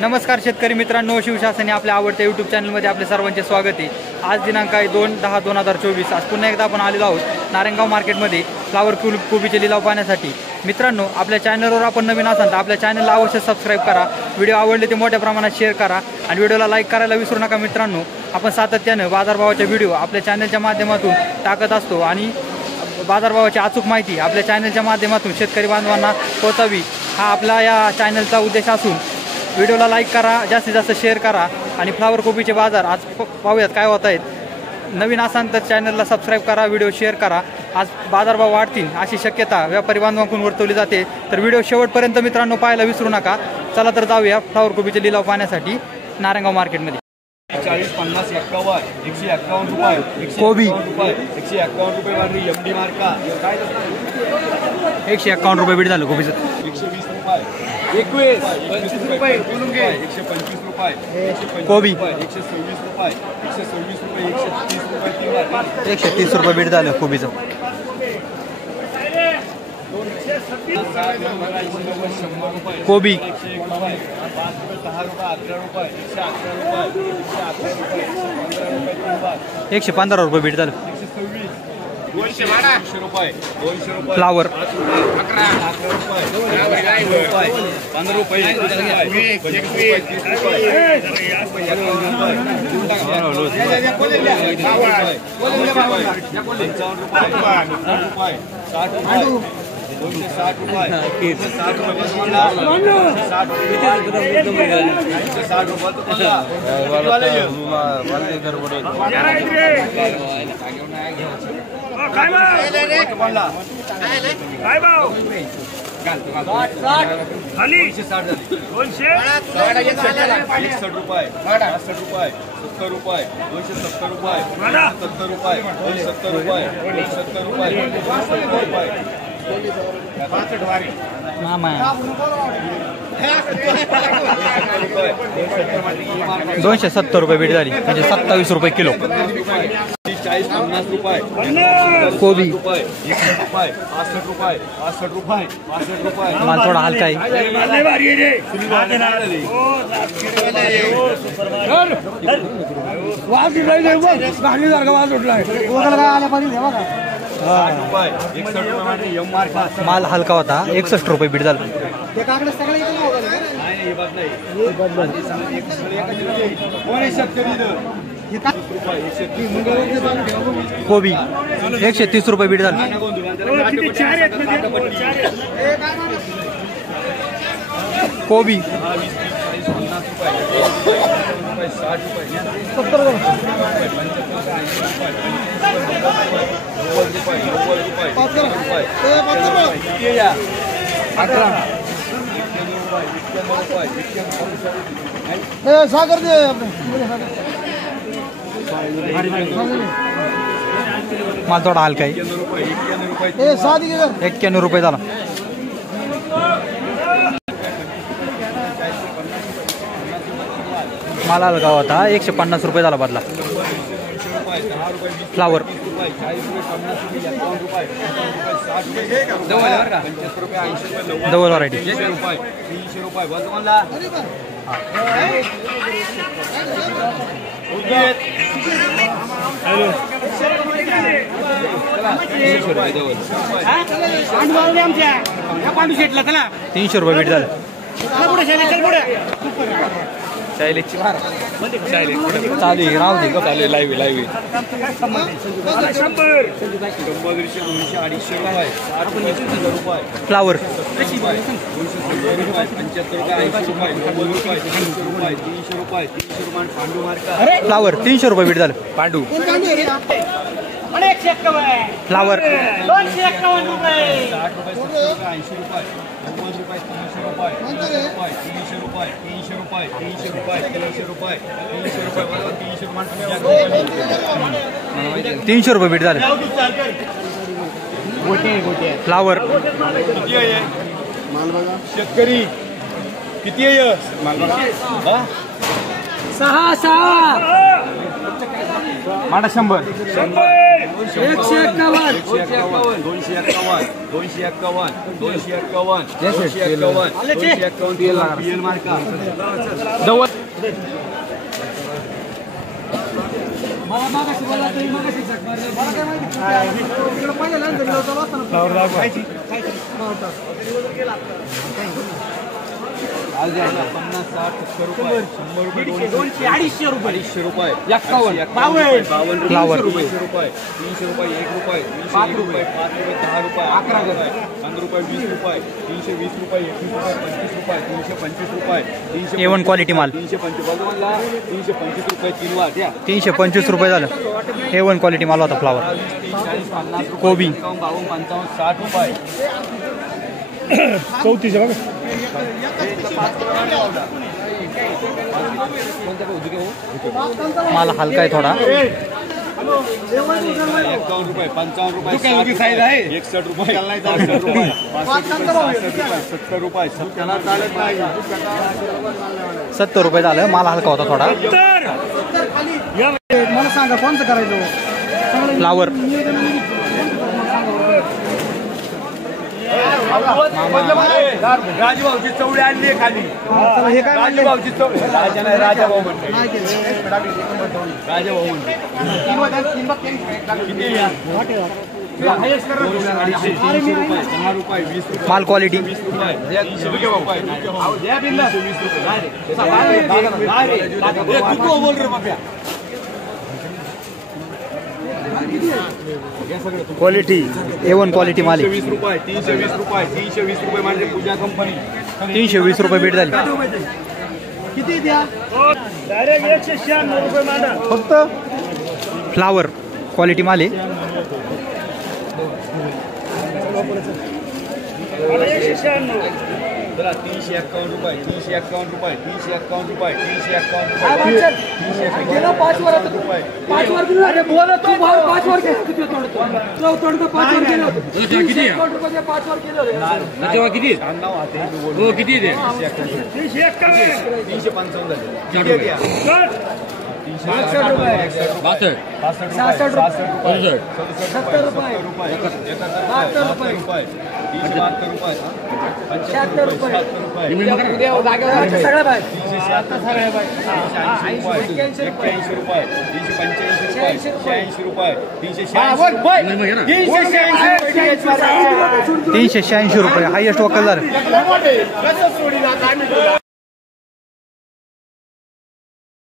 नमस्कार शेतकरी मित्रांनो, शिवशासनी आपल्या आवडत्या यूट्यूब चॅनलमध्ये आपले सर्वांचे स्वागत आहे। आज दिनांक आहे 2/10/2024। आज पुन्हा एकदा आपण आलेलो आहोत नारायणगाव मार्केटमध्ये फ्लावर कोबीचे लिलाव पाहण्यासाठी। मित्रांनो, आपल्या चॅनलवर आपण नवीन असाल तर आपल्या चॅनलला अवश्य सबस्क्राईब करा, व्हिडिओ आवडले ते मोठ्या प्रमाणात शेअर करा आणि व्हिडिओला लाईक करायला विसरू नका। मित्रांनो, आपण सातत्याने बाजारभावाचे व्हिडिओ आपल्या चॅनलच्या माध्यमातून टाकत असतो आणि बाजारभावाची अचूक माहिती आपल्या चॅनलच्या माध्यमातून शेतकरी बांधवांना पोहोचावी हा आपला या चॅनलचा उद्देश असून व्हिडिओला लाईक करा, जास्तीत जास्त शेअर करा आणि फ्लावर कोबीचे बाजार आज पाहूयात काय होत आहेत। नवीन असाल तर चॅनलला सबस्क्राईब करा, व्हिडिओ शेअर करा। आज बाजारभाव वाढतील अशी शक्यता व्यापारी बांधवांकडून वर्तवली जाते, तर व्हिडिओ शेवटपर्यंत मित्रांनो पाहायला विसरू नका। चला तर जाऊया फ्लावर कोबीचे लिलाव पाहण्यासाठी नारायणगाव मार्केटमध्ये। 40, 50, 51, 151 रुपये, कोबी 151 रुपये वाढली एमडी मार्का 151 रुपये बीट झालं कोबीचं। 120 रुपये 21, 25 रुपये 125 रुपये कोबी 126 रुपये 126 रुपये 130 रुपये 130 रुपये बीट झालं कोबीचं। 100 रुपये कोबी 101 रुपये 5 रुपये 10 रुपये 11 रुपये 111 रुपये 115 रुपये बीट झालं। 200 रुपये 200 रुपये फ्लावर 11 रुपये 15 रुपये 260 रुपये 60 270 रुपये बीट झाली म्हणजे 27 रुपये किलो। 40-50 रुपये कोबी 61 रुपये 65 रुपये 65 रुपये 65 रुपये माल थोडा हलका आहे। माल हलका होता 61 रुपये बीट झालं। कोबी 130 रुपये बीट झालं। कोबी 18 सागर दे माल थोडा हलका आहे 91 रुपये झाला। माल हलका होता 150 रुपये झाला बदला। फ्लावर डबल व्हरायटी 300 रुपये तीनशे रुपये बीट झालं। चालू राहू दे चालेल लाईव्ह 100 200 रुपये फ्लावर 270 रुपये 75 रुपये 80 रुपये 90 रुपये 300 रुपये 300 रुपये 300 रुपये पांडू मार्का फ्लावर 300 रुपये बीट झालं। पांडू फ्लावर 251 रुपये 60 रुपये 70 रुपये 80 रुपये 90 रुपये 300 रुपये 300 रुपये 300 रुपये 300 रुपये 300 रुपये 300 रुपये बीट झालं। फ्लावर किती आहे शेतकरी किती आहे माल बघा 6 मांडा 100 151 151 251 PL मार्का मला मागाशी बोलला तरी मागाशी झक मारली. मला काय माहिती इकडे पहिल्या लहान होता आज 50 60 70 रुपये 100 रुपये 200 250 रुपये 250 रुपये 51 52 फ्लावर. 300 रुपये 1 रुपये 5 रुपये 10 रुपये 11 रुपये 15 रुपये 20 रुपये 320 रुपये 21 रुपये 25 रुपये 325 रुपये A1 क्वालिटी माल 325 रुपये 3 वाट या 325 रुपये झालं. A1 क्वालिटी माल होता फ्लावर. 40 50 कोबी 52 55 60 रुपये 34 बघा. माल हलका आहे थोडा. 51 रुपये 55 रुपये 61 रुपये 62 रुपये 70 रुपये 70 रुपये झालं. माल हलका होता थोडा. मला सांगा कोणचं करायचं फ्लावर राजभाऊची चवळी आणली आहे खाली राजभाऊची चवळी राजा नाही राजाभाऊ म्हणते राजाभाऊ म्हणते किती या? 10 रुपये 20 रुपये माल क्वालिटी 20 रुपये 320 रुपये बोल रे बाप्या क्वालिटी A1 क्वालिटी माल आहे. 320 रुपये 320 रुपये 320 रुपये म्हणजे पूजा कंपनी 320 रुपये भेट झाली. किती द्या डायरेक्ट 196 रुपये मांडा. फक्त फ्लावर क्वालिटी माल आहे. 196. चला 351 रुपये 351 रुपये 351 रुपये 351 काय रुपये मागचं? गेला 5 वर आता. 5 वर दिलं. अरे बोल तू 5 वर घे. किती तोडतो 5 वर केलं होतं. किती 5 वर केलं होतं. तेव्हा किती नाव आते हो किती दे 351. 355 झाले किती द्या 61 रुपये 62 66 रुपये 70 रुपये 72 रुपये 372 रुपये 76 रुपये. 70 रुपये उद्या जागेवर सगळ्या बाय 380 रुपये 81 रुपये 385 रुपये 86 रुपये 386 386 रुपये हायएस्ट वकल झालं.